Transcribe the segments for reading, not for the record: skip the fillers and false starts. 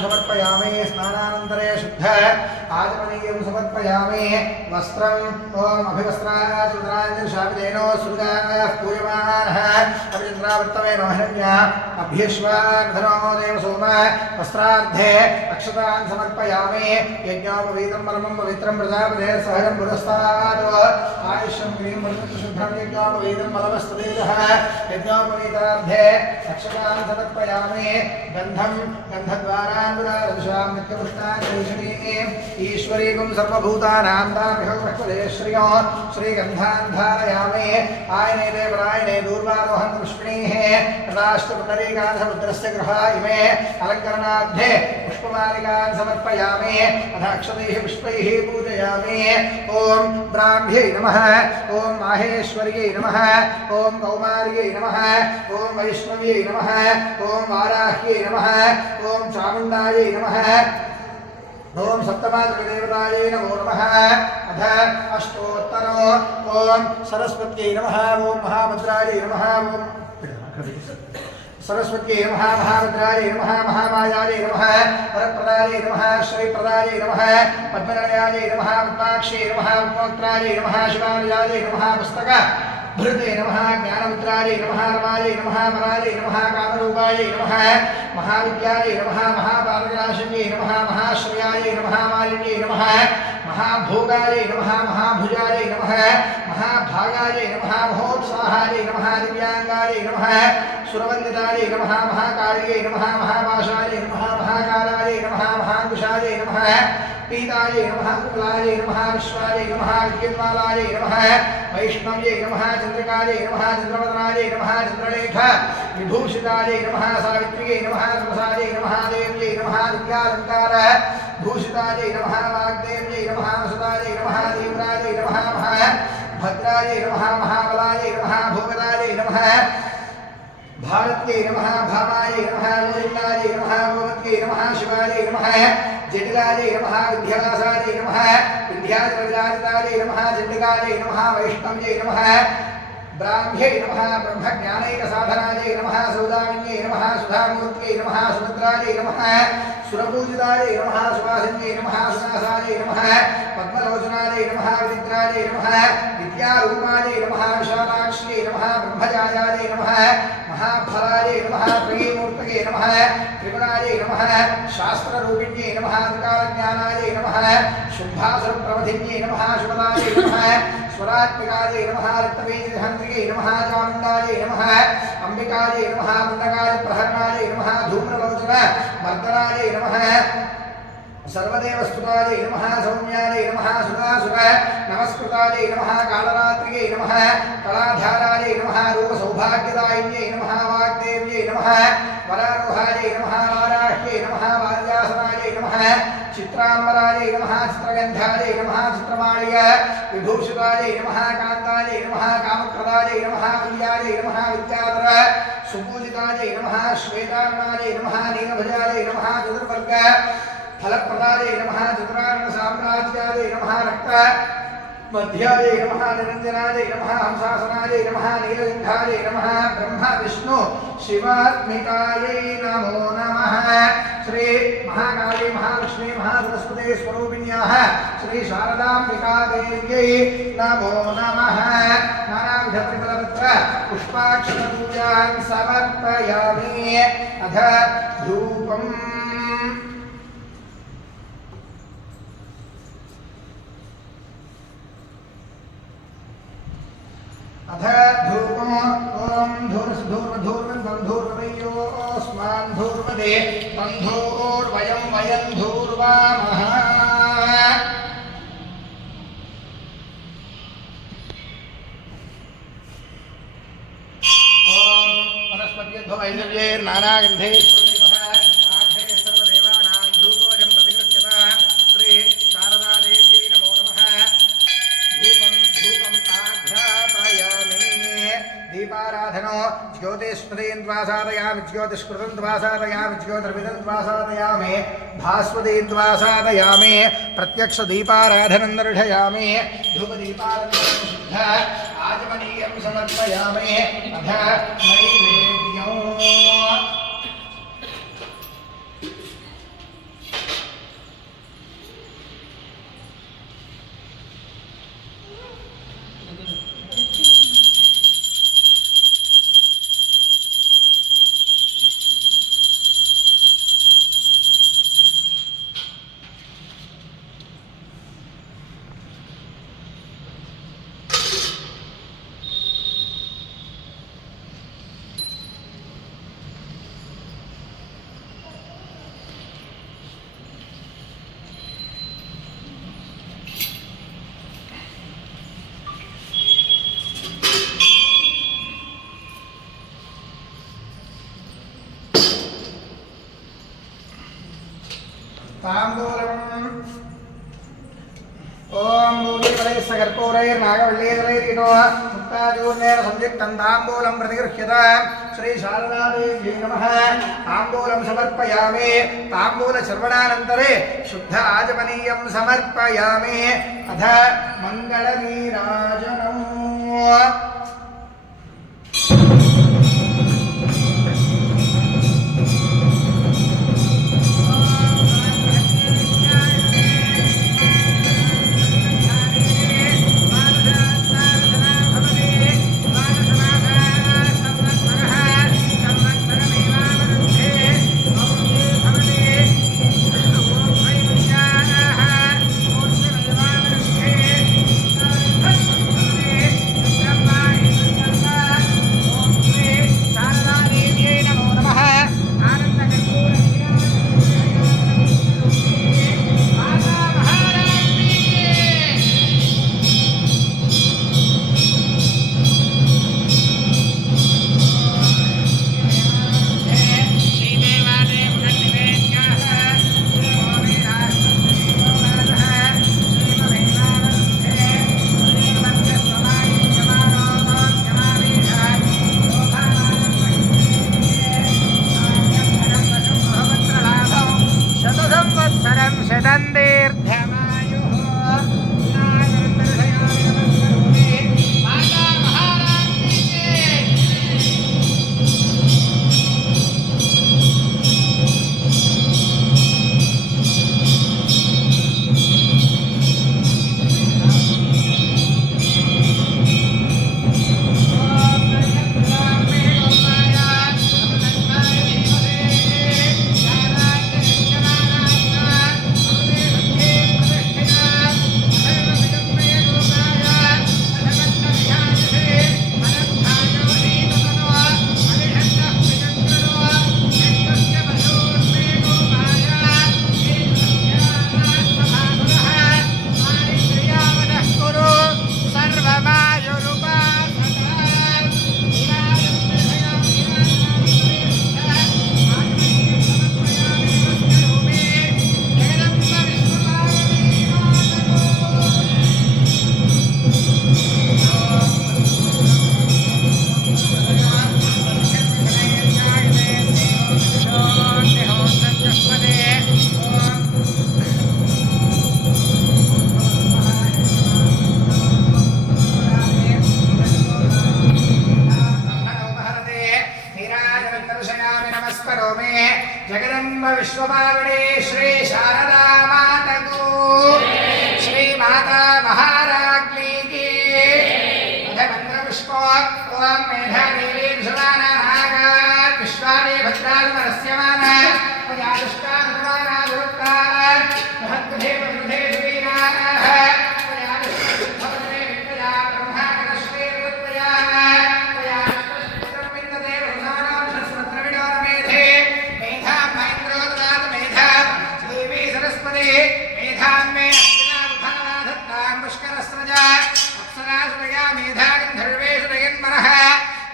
समर्पयामि स्नानानन्तरे शुद्ध आचमनीयं समर्पयामि वस्त्रम् ओम अभिवस्त्राचुद्राञ्जलिशापितेनो सुरगाः पूयमानः अभिचन्द्रावर्तमेनो हिरण्या अभ्यश्वार्धनो देवसोम वस्त्रार्धे अक्षतान् समर्पयामि यज्ञोपवीतं परमं पवित्रं प्रजापतेः सहजं पुरस्तात् आयुष्यं क्लीं शुभ्रं यज्ञोपवीतं बलवस्तुतेजः यज्ञोपवीतार्धे अक्षतान् समर्पयामि गन्धं गन्धद्वारानुरादशां नित्यपुष्टाञ्जलिषणीं ईश्वरीगुं सर्वभूतानां दामिहोश्रियो श्रीगन्धान् धारयामि आयने परायणे दूर्वारोहं पुष्पिणीः राष्ट्रपुण्डरीकान्धरुद्रस्य गृहा इमे अलङ्करणार्थे पुष्पमालिकान् समर्पयामि अथ अक्षतैः पुष्पैः पूजयामि ॐ ब्राह्म्यै नमः ॐ माहेश्वर्यै नमः ॐ कौमार्यै नमः ॐ वैष्णव्यै नमः ॐ वाराह्यै नमः ॐ चामुण्डायै नमः ओम सप्तमातृदेवतायै नमो नमः अथ अष्टोत्तरो ओम सरस्वत्यै नमः ओम महाभद्रायै नमः ओम सरस्वत्यै नमः महाभद्रायै नमः महामायायै नमः वरप्रदायै नमः श्रीप्रदायै नमः पद्मनिलयायै नमः पद्माक्ष्यै नमः पद्मोक्त्रायै नमः शिवालयायै नमः पुस्तक भृते नमः ज्ञानमुद्रायै नमः रमायै नमः परायै नमः कामरूपायै नमः महाविद्यायै नमः महापादकराशिन्यै नमः महाश्रयायै नमः मालिन्यै नमः महाभोगायै नमः महाभुजायै नमः महाभागायै नमः महोत्साहायै नमः दिव्यांगायै नमः सुरवन्दितायै नमः महाकार्यै नमः महापाशायै नमः महाकारायै नमः महाकुशायै नमः पीतायै नमः कुलायै नमः विश्वायै नमः विद्युन्मालायै नमः वैष्णव्यै नमः चन्द्रिकायै नमः चन्द्रवदनायै नमः चन्द्रलेख विभूषितायै नमः सावित्र्यै नमः तपसायै नमः देव्यै नमः दिव्यालङ्कार भूषितायै नमः वाग्देव्यै नमः वसुतायै नमः देवरायै नमः भद्रायै नमः महाबलायै नमः भोगदायै नमः भारत्यै नमः भामायै नमः गोविन्दायै नमः गोमत्यै नमः शिवायै नमः जटिलायै नमः विद्यावासायै नमः विद्याचलविराजितायै नमः चण्डिकायै नमः वैष्णव्यै नमः ब्राह्म्यै नमः ब्रह्मज्ञानैकसाधनायै नमः सौदामिन्यै नमः सुधामूर्त्यै नमः सुभद्रायै नमः सुरपूजितायै नमः सुवासिन्यै नमः सुनासायै नमः पद्मलोचनायै नमः विचित्रायै नमः विद्यारूपायै नमः विशालाक्ष्यै नमः ब्रह्मजायायै नमः महाफलायै नमः प्रियमूर्तये नमः त्रिगुणायै नमः शास्त्ररूपिण्यै नमः त्रिकालज्ञानायै नमः शुम्भासुरप्रवधिन्यै नमः शुभदायै नमः स्वरात्मिकायै नमः रक्तबीजहन्त्रियै नमः चामुण्डायै नमः अम्बिकायै नमः मुण्डकादिप्रहरणायै नमः धूम्रलोचन मर्दनायै नमः सर्वदेवस्तुतायै नमः सौम्यायै नमः सुरासुर नमस्कृतायै नमः कालरात्रियै नमः कलाधारायै नमः रूपसौभाग्यदायिन्यै नमः वाग्देव्यै नमः वरारोहायै नमः वाराह्यै नमः वार्यासनायै नमः चित्राम्बरायै नमः चित्रगन्धायै नमः चित्रमाळ्य विभूषितायै नमः कान्तायै नमः कामप्रदायै नमः विद्यायै नमः विद्याधर सुपूजितायै नमः श्वेतार्णायै नमः नीलभुजायै नमः चतुर्वर्ग फलप्रदायै नमः चतुरार्ण साम्राज्यायै नमः रक्त मध्यायै नमः निरञ्जनायै नमः हंसासनायै नमः नीलगन्धायै नमः ब्रह्म विष्णु शिवात्मिकायै नमो नमः श्री महाकाली महालक्ष्मी महासरस्वती स्वरूपिण्याः श्री शारदाम्बिका देव्यै नमो नमः नानाविधपरिमलपत्र पुष्पाक्षरपूजान् समर्पयामि अथ धूपम् अथ धूपम् ॐ धूर्वधूर्वधूर्वधूर्वयोस्मान् धूर्वदे बन्धोर्वयं वयं धूर्वामः ॐ वनस्पत्यध्वैर्नानागन्धे ज्योतिष्मदीन्द्वासादयामि ज्योतिष्कृतन्द्वासादयामि ज्योतिर्विदन्द्वासादयामि भास्वदीन्द्वासादयामि प्रत्यक्षदीपाराधनं दर्शयामि धूपदीपाराधनं शुद्ध आचमनीयं समर्पयामि अथ नैवेद्यम् ताम्बूलम् ओम मूलीफलैः सकर्पूरैर्नागवल्लीदलैरितो मुक्ताचूर्णेन संयुक्तं ताम्बूलं प्रतिगृह्यत श्री शारदादेव्यै नमः। ताम्बूलं समर्पयामि। ताम्बूलचर्वणानन्तरे शुद्ध आचमनीयं समर्पयामि। अथ मङ्गलनीराजनम्। जगदम्ब विश्वपावने श्री शारदा माता को श्री माता महाराज्ञी की मंत्र पुष्प ओम मेधा देवी विश्वाना नागात् विश्वानि भद्रान् मनस्यमाना प्रजादुष्टानुमाना गुरुक्तान् महत्वधे प्रबुधे सुवीराः प्रजादुष्टभवने विद्या ब्रह्माकरश्री वृत्तया प्रजादुष्टं विन्दते ब्रह्माणां शस्त्रविडोरमेधे मेधा महेन्द्रोदरात् मेधा देवी सरस्वती मेधां मे अग्निनामुखादत्तां पुष्करस्रजा अप्सरासुरया मेधा गन्धर्वेषु दयन्मनः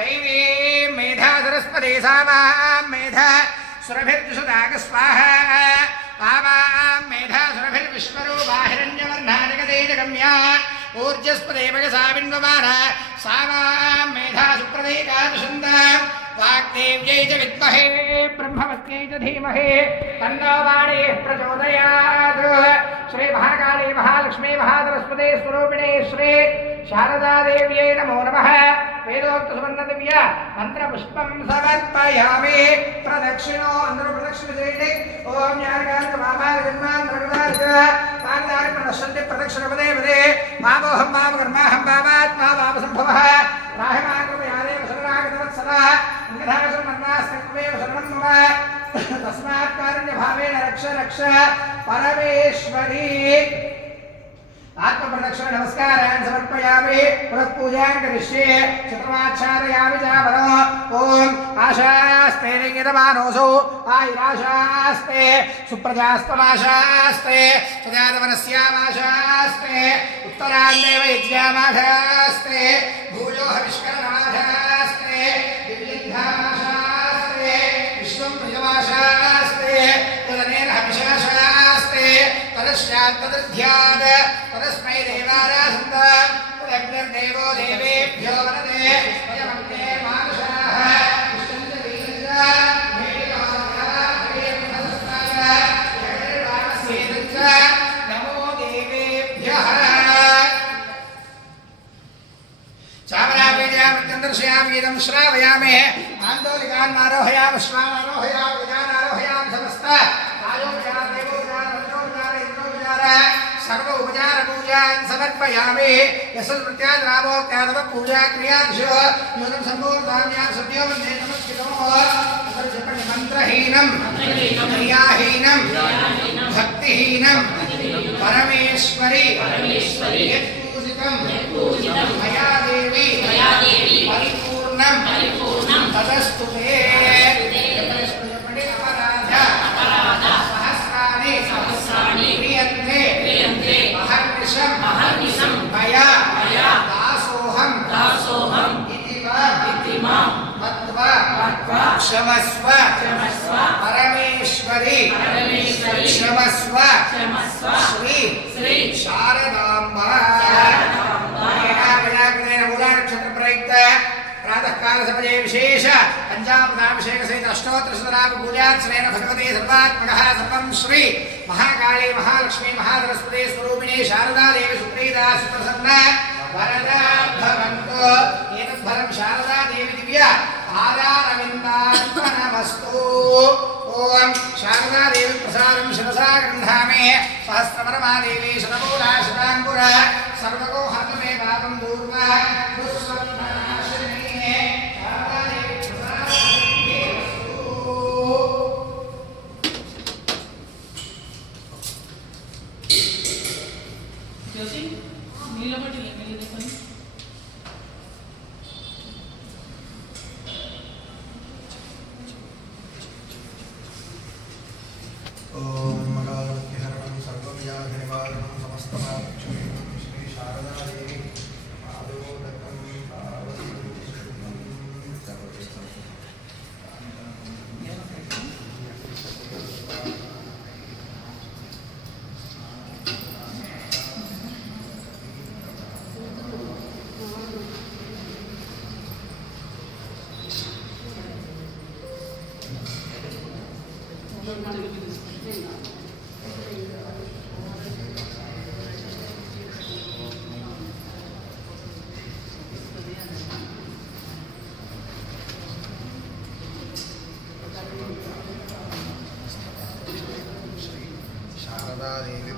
दैवी मेधा सरस्वती सामां मेधा सुरभिर्जुषुदाग स्वाहा आमां मेधा सुरभिर्विश्वरूपा हिरण्यवर्णाजगदेजगम्या ऊर्जस्पदेवगसा बिन्वमाना सामां मेधा सुप्रदीका दुषन्ता वाग्देव्यै च विद्महे ब्रह्मवत्यै च धीमहि तन्नो वाणी प्रचोदयात्। श्री महाकाली महालक्ष्मी महासरस्वती स्वरूपिणे श्री शारदा देव्यै नमो नमः। वेदोक्त सुवर्ण दिव्य मंत्र पुष्पं समर्पयामि। प्रदक्षिणो अंदर प्रदक्षिण చేయండి। ఓం జ్ఞానకారక మామార జన్మాంతరగదార్క పాండారి ప్రదక్షిణ ప్రదక్షిణ పదే పదే మామోహం మామ కర్మాహం పాపాత్మా పాప సంభవః రాహమాకృపయాదే శరణాగతవత్సలా అంగధాసం మన్నాస్తమే శరణం మమ తస్మాత్ కారుణ్య భావేన రక్ష రక్ష పరమేశ్వరీ। आत्म प्रदक्षिण नमस्कारान् समर्पयामि। पुनः पूजां करिष्ये। चित्रमाच्छादयामि चावरो ओम आशास्ते लिङ्गितमानोऽसौ आयुराशास्ते सुप्रजास्तमाशास्ते सुजातवनस्यामाशास्ते उत्तरान्देव यज्ञामाशास्ते भूयो हविष्करणमाशास्ते दिव्यन्धामाशास्ते विश्वं प्रियमाशास्ते तदनेन हविषाशास्ते तदस्यात्तदध्यात् तदस्मै देवारासन्त तदग्निर्देवो देवेभ्यो वरदे यमग्ने मानुषाः इष्टञ्च वीरञ्च नमो देवेभ्यः चामरावेद्यामत्यन्तर्षयामीदं श्रावयामि आन्दोलिकान् आरोहयामि श्वानारोहयामि विजानारोहयामि समस्त कायोपचार देवोपचार वज्रोपचार इन्द्रोपचार सर्व उपचार पूजान् समर्पयामि यस्मृत्याद् रामोक्त्यादव पूजा क्रियादिषु न्यूनं सम्पूर्णाम्यां सद्यो वन्दे नमस्कृतो मंत्रहीनं क्रियाहीनं भक्तिहीनं परमेश्वरी यत्पूजितं मया देवी परिपूर्णं तदस्तु ते अपराध सहस्राणि क्रियन्ते अहर्निशं मया दासोऽहम् इति मां मत्वा क्षमस्व परमेश्वरी क्षमस्व श्री शारदाम्बा प्रातःकाल समये विशेष पंचामृताभिषेक सहित अष्टोत्तर शतनाम पूजार्चनेन भगवते सर्वात्मकः सर्वं श्री महाकाली महालक्ष्मी महासरस्वती स्वरूपिणी शारदा देवी सुप्रीता सुप्रसन्ना वरदा भवन्तु एतद्फलं शारदा देवी दिव्य पादारविन्दार्पणमस्तु ओम शारदा देवी प्रसादं शिरसा गृह्णामि सहस्रवरमा देवी शतमूला शताङ्कुरा सर्वको हतमे पापं दूर्वा दुःस्वप्ननाशिनी शारदा देवी प्रसादं ज्योति नीलमणि लेंगे देखो ओम मगावत्यहरणं सर्वव्याधिनिवारणं समस्तमाक्षमेयं श्री शारदा देवी पादोदकं पावनं शारदा देवी